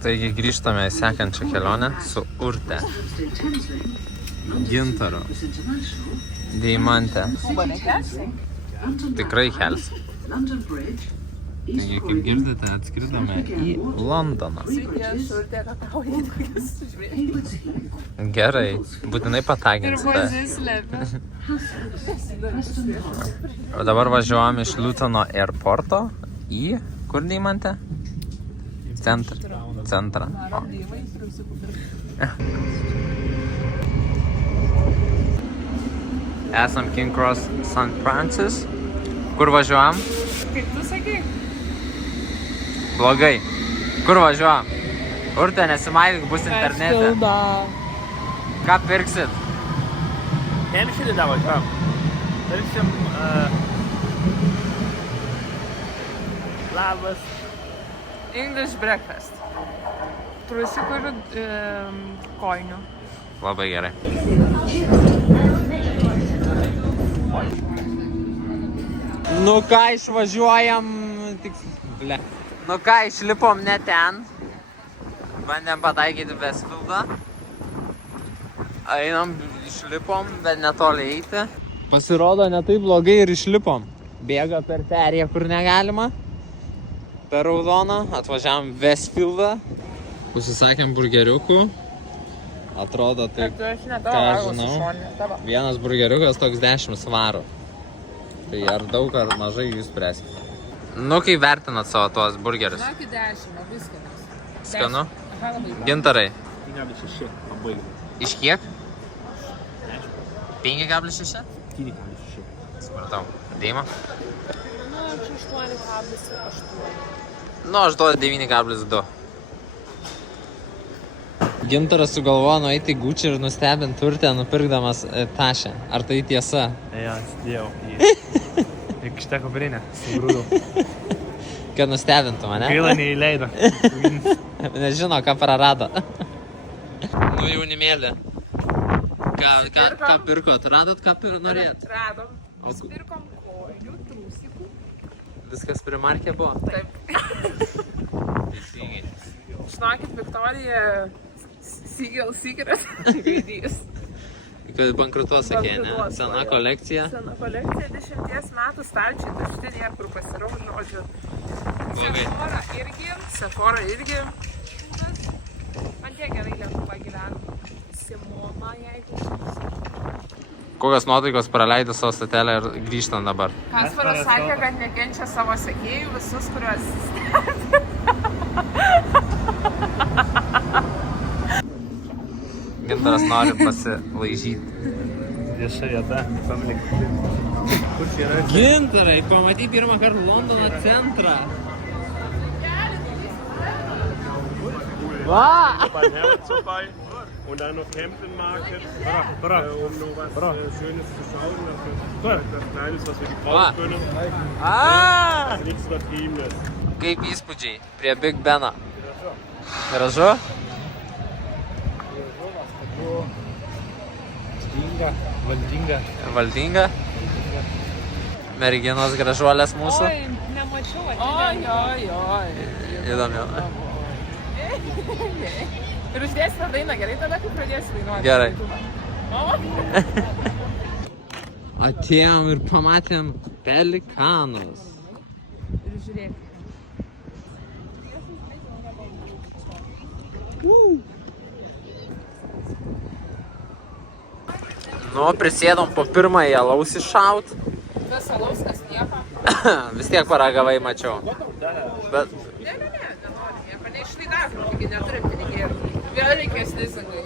Taigi grįžtame į sekančią kelionę su Urte, Gintaru, Deimante. Tikrai kelsi. Taigi, kaip girdite, atskridome į Londoną. Gerai, būtinai pataginsite. O dabar važiuojam iš Lutono airporto į... Kur Deimante? Centrą. Esam King Cross St. Francis. Kur važiuojam? Kaip tu sakai? Blogai. Kur važiuojam? Urte, nesimailik, bus internete. Ką pirksit? Hemširį dar važiuojam. Pirksim... labas. English breakfast. Trusikų ir kojinių. Labai gerai. Nu ką, išvažiuojam... Nu ką, išlipom ne ten. Bandėm pataikyti Westfieldą. Einam, išlipom, bet netoli eiti. Pasirodo, ne taip blogai ir išlipom. Bėga per perėją, kur negalima. Per raudoną, atvažiavam Westfieldą. Užsisakėm burgeriukų. Atrodo taip, ką žinau. Vienas burgeriukas toks 10 svarų. Tai ar daug ar mažai jūs spręskite. Nu, kaip vertinat savo tuos burgerius? Na, iki 10, labai skanus. Skanu? Gintarai. 5,6 labai. Iš kiek? 5,6? 5,6. Supratau. Deima? Na, čia 8,8. Nu, aš duodu 9,2. Gintaras sugalvojo nueiti į Gucci ir nustebinti Urtę nupirkdamas tašę. Ar tai tiesa? Ja, atsidėjau į šitą koperinę, sugrūdau. Kad nustebintų mane? Gaila neįleido. Nežino, ką prarado. Nu, jaunimėlė. Ką pirkot? Radot, ką norėjot? Radom. Pirkom kojinių, trusikų. Viskas primarkė buvo? Taip. Teisingai. Žinokit, Viktorija Secret gaidys. Kad bankrutuos, sakė, ne? Sena kolekcija. Sena kolekcija, 10 metų stalčiai, tuštinė, kur pasirau, žodžiu. Blogai. Sephora irgi. Man tiek gerai Lietuva gyvena. Simona, jeigu. Kokios nuotaikos praleido savo stotelę ir grįžtam dabar? Kasparas sakė, kad nekenčia savo sekėjų, visus, kuriuos Gintaras nori pasilaižyti. Vieša vieta, pamlik. Kur čia yra? Gintarai, pamatai pirmą kartą Londono centrą. Va! Beim Herz vorbei und dann noch Hampton Market, um noch was Schönes zu schauen. Das Kleines, was wir gebrauchen können. Nichts Übertriebenes. Kaip įspūdžiai prie Big Beno? Gražu? Valdinga? Merginos gražuolės mūsų? Oi, nemačiau. Oi. Įdomiau. Ir uždėsime dainą, gerai tada, kai pradėsi dainuoti. Gerai. O? Atėjom ir pamatėm pelikanus. Ir žiūrėk. Nu, prisėdom po pirmąjį alaus iššaut. Vis alaus, kas nieko. Vis tiek paragavai, mačiau. Bet... Ne, nenori nieko, neišlaidavim, taigi neturim pinigėlių. Vėl reikės lizingai.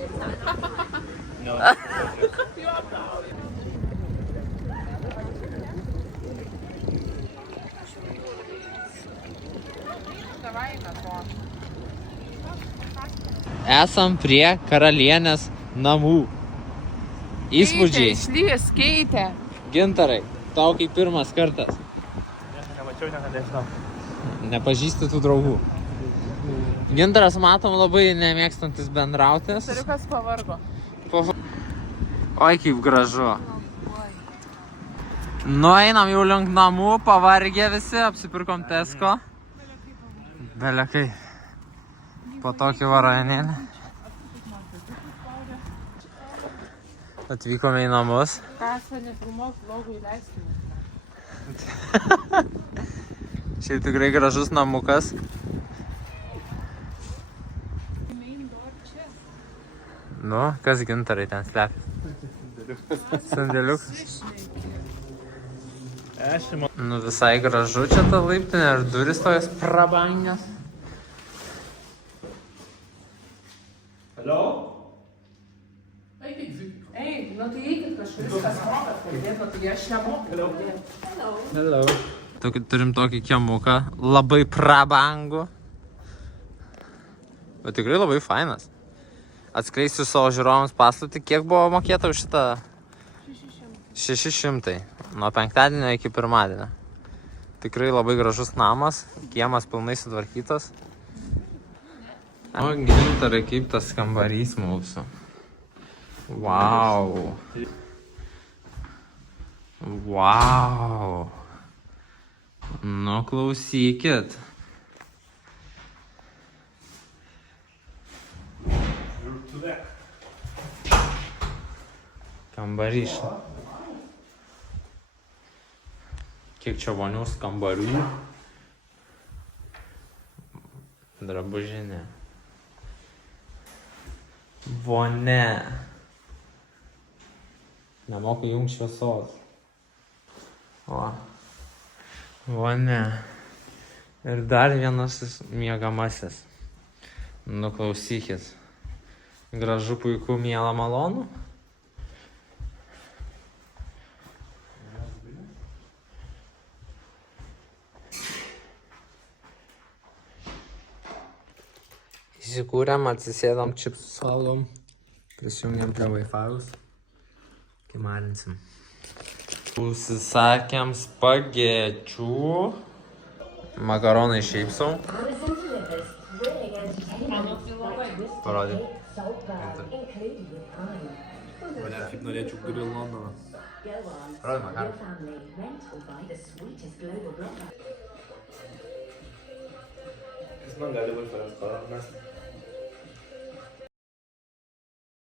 Esam prie karalienės namų. Įspūdžiai. Išlys, keitė. Gintarai, tau kaip pirmas kartas. Nemačiau, nežinau. Nepažįsti tų draugų. Gintaras, matom, labai nemėgstantis bendrautis. Turiukas pavargo. Oi, kaip gražu. Nueinam jau link namų, pavargę visi, apsipirkom Tesco. Belekai. po tokį varajanėlį. Atvykome į namus. Kasą nefilmuok, vlogui leiskime. Šiaip tikrai gražus namukas. Nu, kas gintarai ten slepia? Sandėliukas. Nu, visai gražu čia ta laiptinė ir duris tojas prabangios. Hallo? Ei, nu tai eikit kažkuris, kas moka kalbėti, tai aš nemoku. Hello. Turim tokį kiemuką, labai prabangų. Bet tikrai labai fainas. Atskleisiu savo žiūrovams paslaptį, kiek buvo mokėta už šitą? 600. Nuo penktadienio iki pirmadienio. Tikrai labai gražus namas, kiemas pilnai sutvarkytas. O, gintarai, kaip tas kambarys mūsų. Wow. Wow. Nu, klausykit. Kambarys. Kiek čia vonios kambarių. Drabužinė. Vone. Nemoku jums šviesos. O. Vone. Ir dar vienas miegamasis. Nu, klausykit. Gražu, puiku, miela, malonu. Įsikūrėm, atsisėdom, čipsus valgom. Prisijungiam prie Wi-Fi'us. Kimarinsim. Užsisakėm spagečių. Makaronai šiaip sau. Parodė. Mane kaip norėčiau grill Londoną. Parodė makaroną. Jis man gali Wi-Fi'as parodyti.